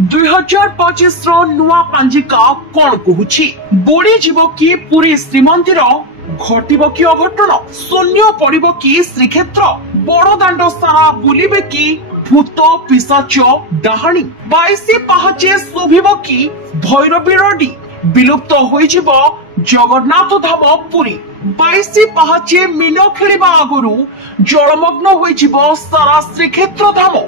2025 नुआ पांजिका कौन कहूची बोड़ी जीव कि पुरी श्रीमंदिर घटिब कि अघटन शून्य पड़िब कि श्रीक्षेत्र बड़ दाण्ड सारा बुलिबे कि भूत पिशाच डाहाणी 22 पाहाचे शोभिब कि भैरवी रडी विलुप्त होइजिब जगन्नाथ धाम पुरी 22 पाहाचे मीन खेलिबा आगरु जलमग्न होइजिब सारा श्रीक्षेत्र धाम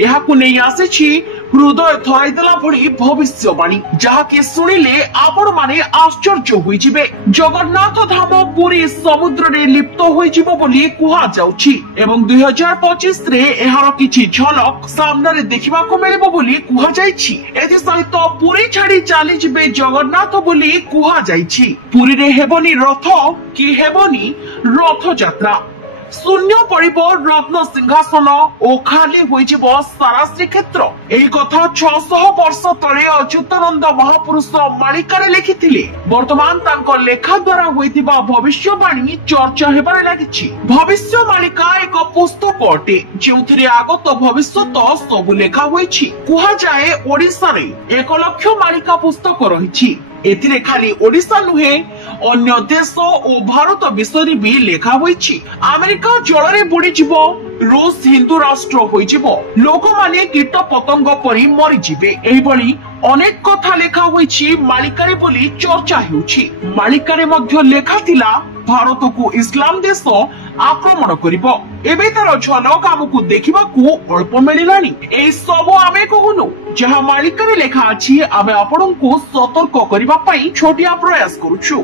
यहाकु नहीं आसीछि हृदय थराइदेला भली भविष्यवाणी जहाँकि शुणिले आपण माने आश्चर्य होइजिबे। जगन्नाथ धाम पुरी समुद्र रे लिप्त होइजिबो बोली कुहा जाउछि एवं 2025 रे एहार किछि झलक सामने रे देखिबाको मिलिबो बोली कुहा जाइछि। एथि सहित पुरी छाड़ी चली जिबे जगन्नाथ बोली कुहा जाइछि। पुरी रे हेबनी रथ कि हेबनी रथ यात्रा शून्य पड़िब रत्न सिंहासन और खाली होइजिब सारा श्रीक्षेत्र। एही कथा 600 वर्ष तले अच्युतानंद महापुरुष मालिकारे लिखिथिले। वर्तमान तांको लेखा द्वारा होइतिबा भविष्यवाणी चर्चा हेबारे लागिछि। भविष्य मालिका एक पुस्तक अटे जेउथिरे आगत भविष्यत सब लेखा होइछि। कुहा जाए ओडिसा रे 1 लाख मालिका पुस्तक रहिछि। एथिरे खाली ओडिसा नुहे अन्य देश और भारत विषय भी लेखा होइछि। अमेरिका जलरे बुड़ीजिब रूस हिंदू राष्ट्र होइजिब लोक माने कीट पतंग परि मरि जिबे एही भली अनेक कथा लेखा होइछि मालिकारे बोली चर्चा हेउछि। मालिकारे मध्य लेखा थिला भारत को इस्लाम देश आक्रमण करिबो। एबे तार झलक आमकु देखिबाकू अल्प मिलिलानी। एही सब आमे कहूनु जहा मालिकारे लेखा अछि आमे आपनकु सतर्क करिबा पई छोटिया प्रयास करूछु।